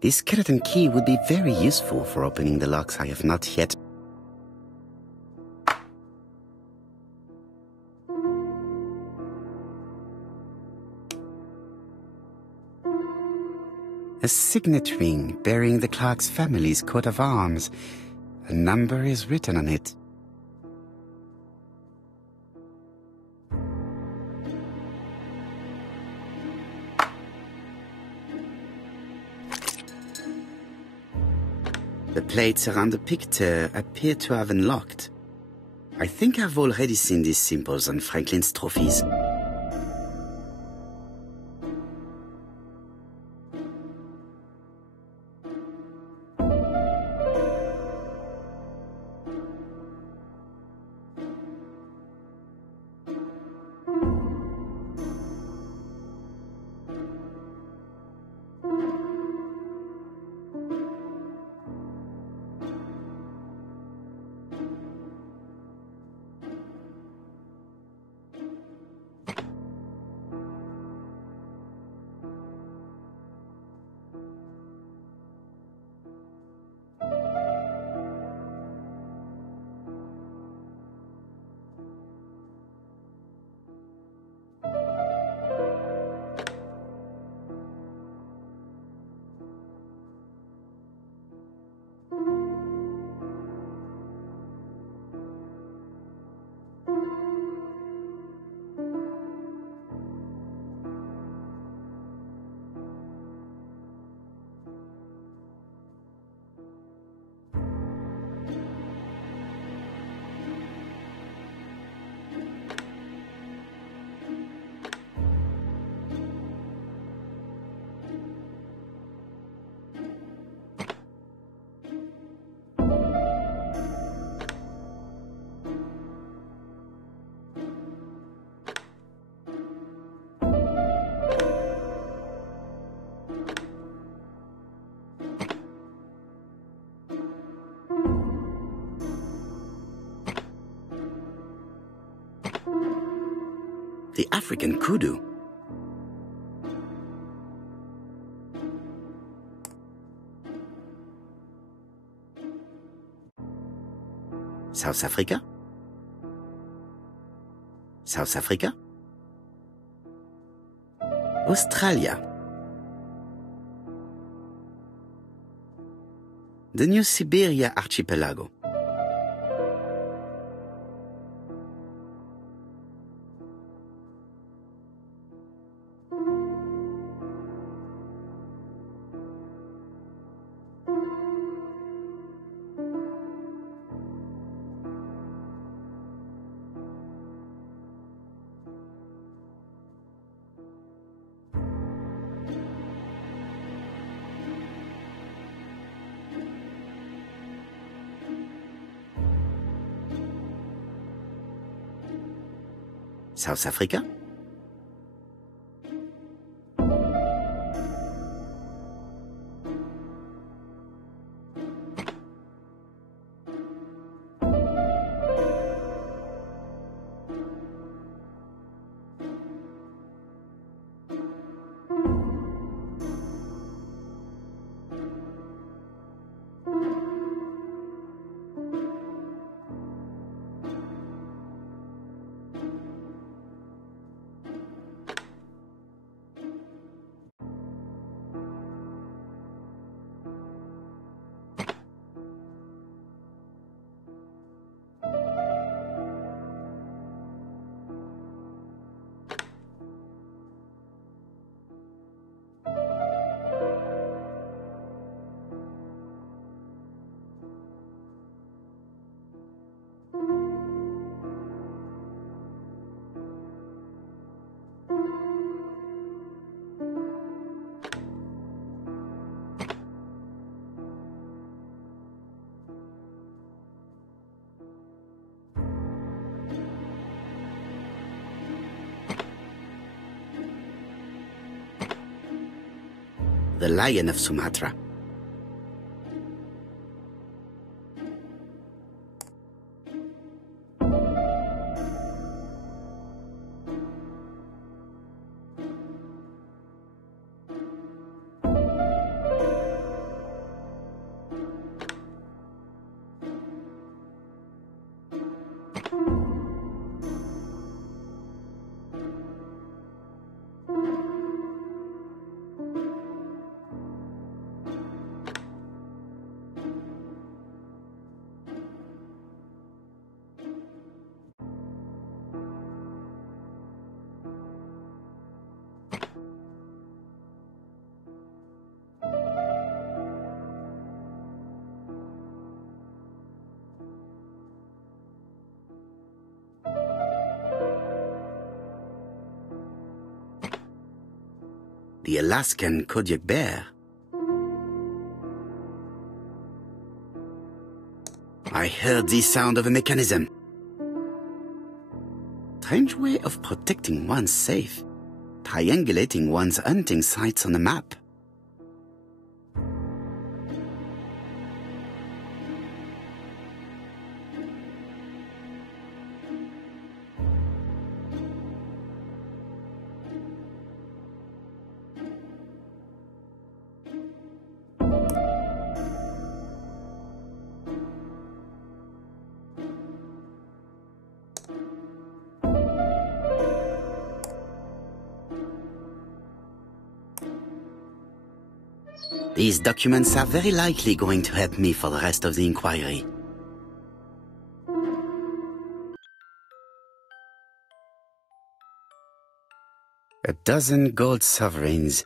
This skeleton key would be very useful for opening the locks I have not yet. A signet ring bearing the Clark's family's coat of arms. A number is written on it. The plates around the picture appear to have unlocked. I think I've already seen these symbols on Franklin's trophies. The African kudu. South Africa? South Africa? Australia? The New Siberia archipelago. South Africa? The Lion of Sumatra. the Alaskan Kodiak bear. I heard the sound of a mechanism. Strange way of protecting one's safe. Triangulating one's hunting sites on a map. These documents are very likely going to help me for the rest of the inquiry. A dozen gold sovereigns,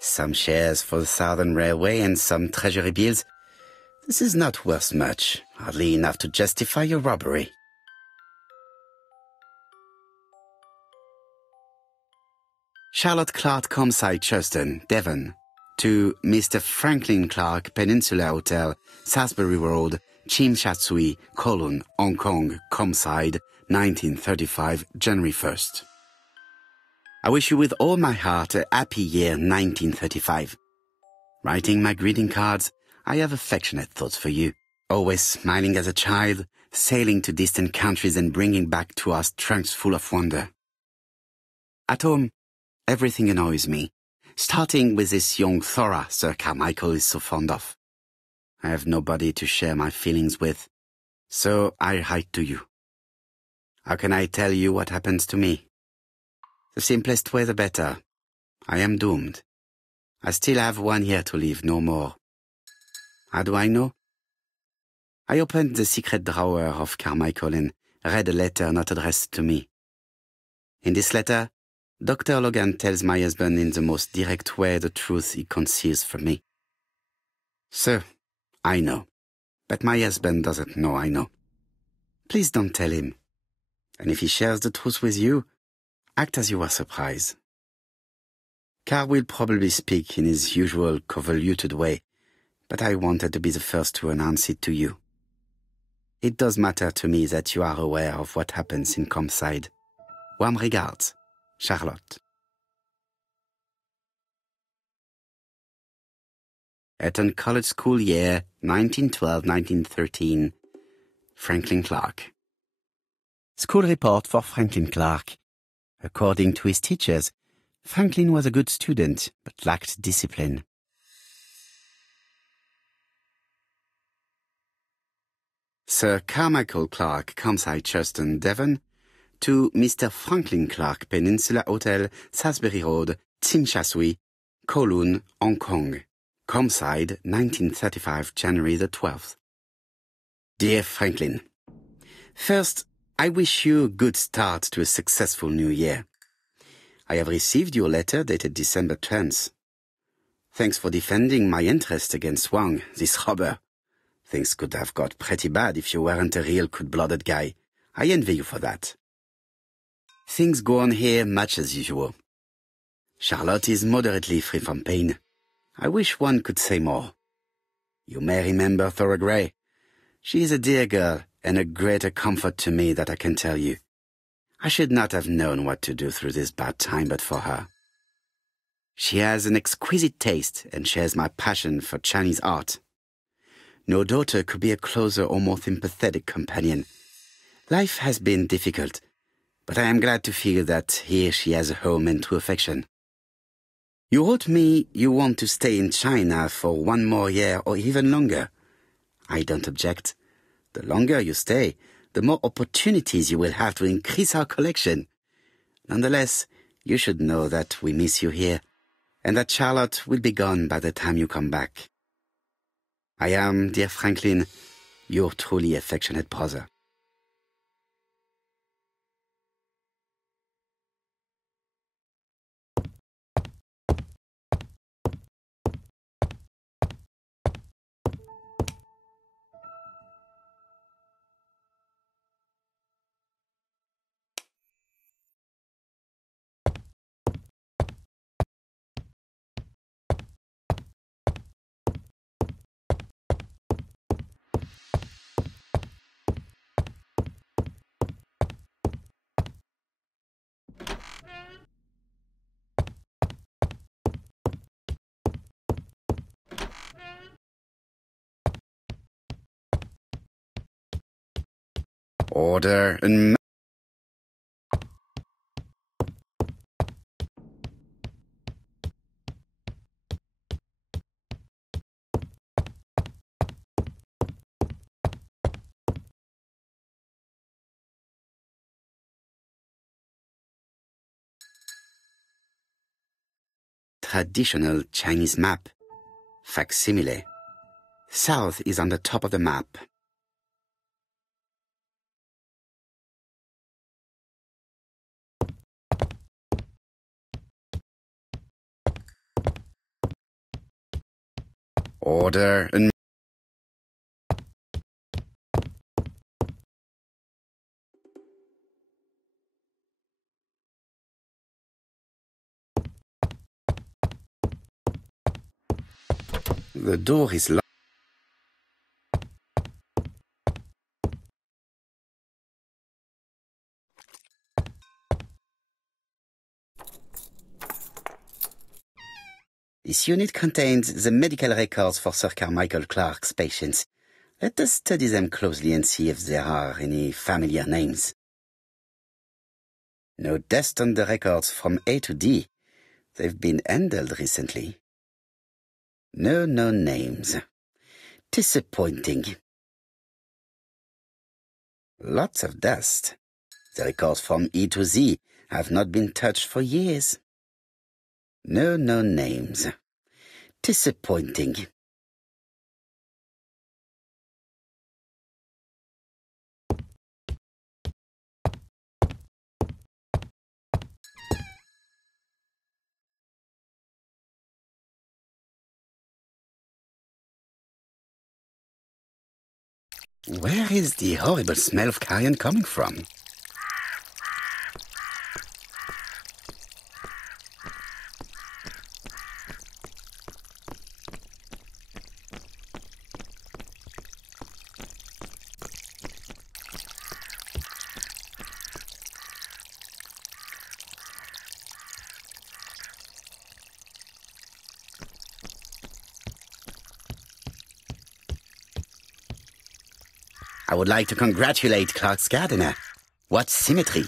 some shares for the Southern Railway and some treasury bills. This is not worth much, hardly enough to justify your robbery. Charlotte Clark, Comside, Churston, Devon. To Mr. Franklin Clark, Peninsula Hotel, Salisbury Road, Chimchatsui, Kowloon, Hong Kong, Comside, 1935, January 1st. I wish you with all my heart a happy year 1935. Writing my greeting cards, I have affectionate thoughts for you. Always smiling as a child, sailing to distant countries and bringing back to us trunks full of wonder. At home, everything annoys me. Starting with this young Thora Sir Carmichael is so fond of. I have nobody to share my feelings with, so I write to you. How can I tell you what happens to me? The simplest way the better. I am doomed. I still have 1 year to live, no more. How do I know? I opened the secret drawer of Carmichael and read a letter not addressed to me. In this letter, Dr. Logan tells my husband in the most direct way the truth he conceals from me. Sir, I know, but my husband doesn't know I know. Please don't tell him. And if he shares the truth with you, act as you are surprised. Carl will probably speak in his usual convoluted way, but I wanted to be the first to announce it to you. It does matter to me that you are aware of what happens in Comside. Warm regards, Charlotte. Eton College School Year 1912-1913. Franklin Clark. School report for Franklin Clark. According to his teachers, Franklin was a good student, but lacked discipline. Sir Carmichael Clark, Comside, Churston, Devon. To Mr. Franklin Clark, Peninsula Hotel, Salisbury Road, Chimchatsui, Kowloon, Hong Kong. Comside, 1935, January the 12th. Dear Franklin, first, I wish you a good start to a successful new year. I have received your letter dated December 10th. Thanks for defending my interest against Wang, this robber. Things could have got pretty bad if you weren't a real cold-blooded guy. I envy you for that. Things go on here much as usual. Charlotte is moderately free from pain. I wish one could say more. You may remember Thora Gray. She is a dear girl and a greater comfort to me that I can tell you. I should not have known what to do through this bad time but for her. She has an exquisite taste and shares my passion for Chinese art. No daughter could be a closer or more sympathetic companion. Life has been difficult, but I am glad to feel that here she has a home and true affection. You wrote me you want to stay in China for 1 more year or even longer. I don't object. The longer you stay, the more opportunities you will have to increase our collection. Nonetheless, you should know that we miss you here, and that Charlotte will be gone by the time you come back. I am, dear Franklin, your truly affectionate brother. Order and traditional Chinese map. Facsimile. South is on the top of the map. Order and the door is locked. This unit contains the medical records for Sir Carmichael Clark's patients. Let us study them closely and see if there are any familiar names. No dust on the records from A to D. They've been handled recently. No known names. Disappointing. Lots of dust. The records from E to Z have not been touched for years. No known names. Disappointing. Where is the horrible smell of carrion coming from? I would like to congratulate Clark's gardener. What symmetry!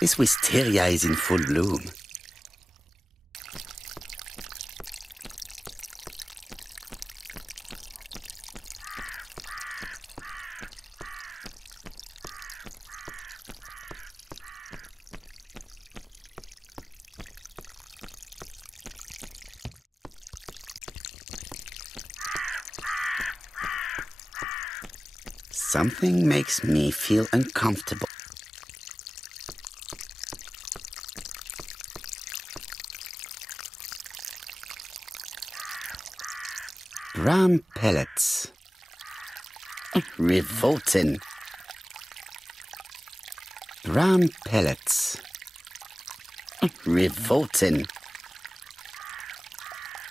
This wisteria is in full bloom. Something makes me feel uncomfortable. Brown pellets. Revolting. Brown pellets. Revolting.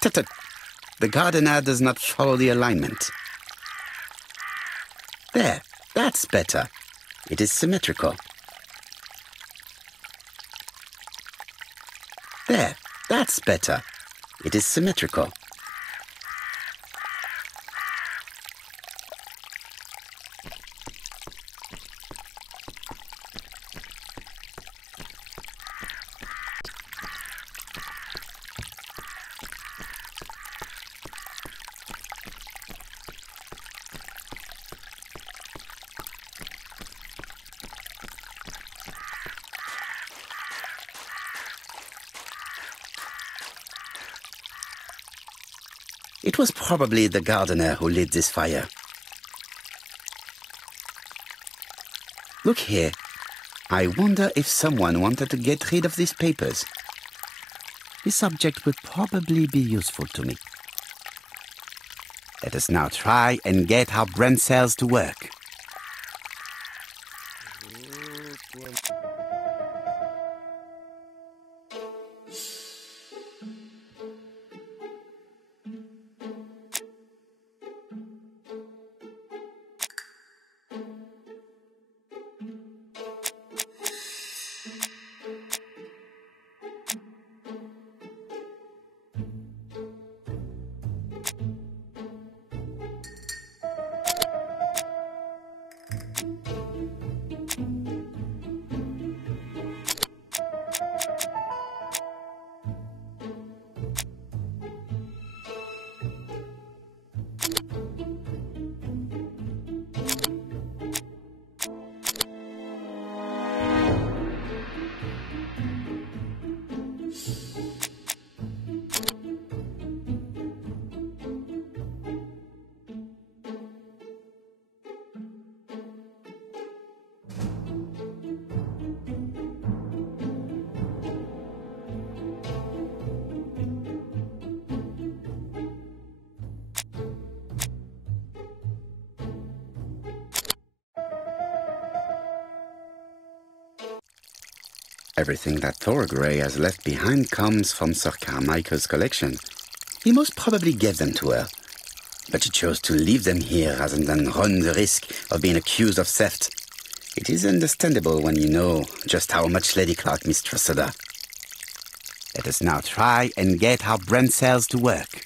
Tut-tut. The gardener does not follow the alignment. There, that's better. It is symmetrical. There, that's better. It is symmetrical. It was probably the gardener who lit this fire. Look here. I wonder if someone wanted to get rid of these papers. This object would probably be useful to me. Let us now try and get our brain cells to work. Everything that Thorgray has left behind comes from Sir Carmichael's collection. He most probably gave them to her, but she chose to leave them here rather than run the risk of being accused of theft. It is understandable when you know just how much Lady Clark mistrusted her. Let us now try and get our brain cells to work.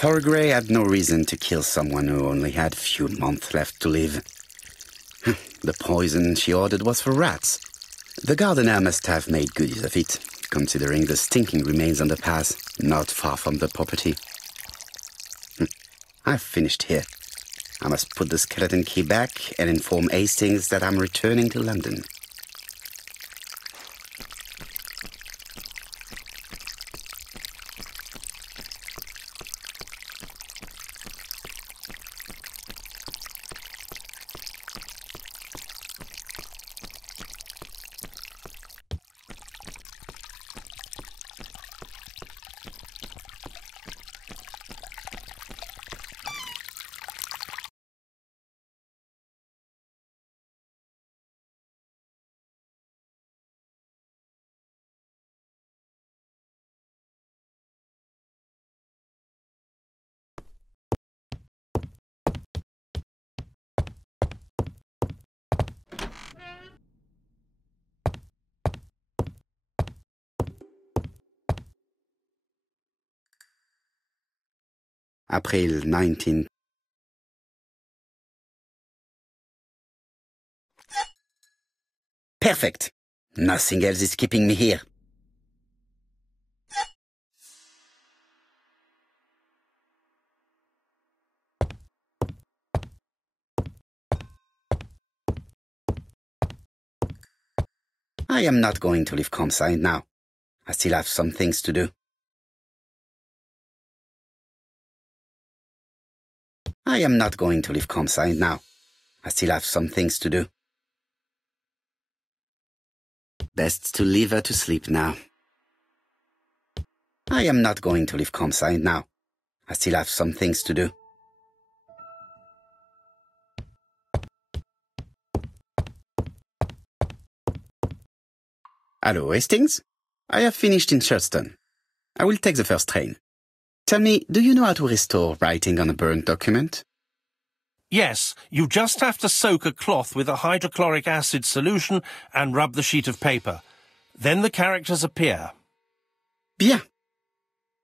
Thorgray had no reason to kill someone who only had few months left to live. The poison she ordered was for rats. The gardener must have made good use of it, considering the stinking remains on the path, not far from the property. I've finished here. I must put the skeleton key back and inform Hastings that I'm returning to London. April 19. Perfect. Nothing else is keeping me here. I am not going to leave Comside now. I still have some things to do. I am not going to leave Comside now. I still have some things to do. Best to leave her to sleep now. I am not going to leave Comside now. I still have some things to do. Hello, Hastings? I have finished in Shurston. I will take the first train. Tell me, do you know how to restore writing on a burnt document? Yes, you just have to soak a cloth with a hydrochloric acid solution and rub the sheet of paper. Then the characters appear. Bien.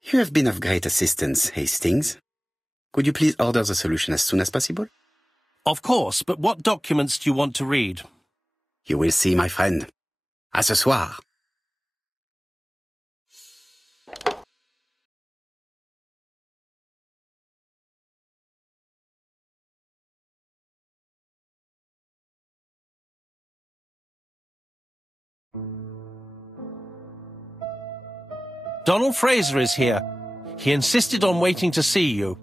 You have been of great assistance, Hastings. Could you please order the solution as soon as possible? Of course, but what documents do you want to read? You will see, my friend. À ce soir. Donald Fraser is here. He insisted on waiting to see you.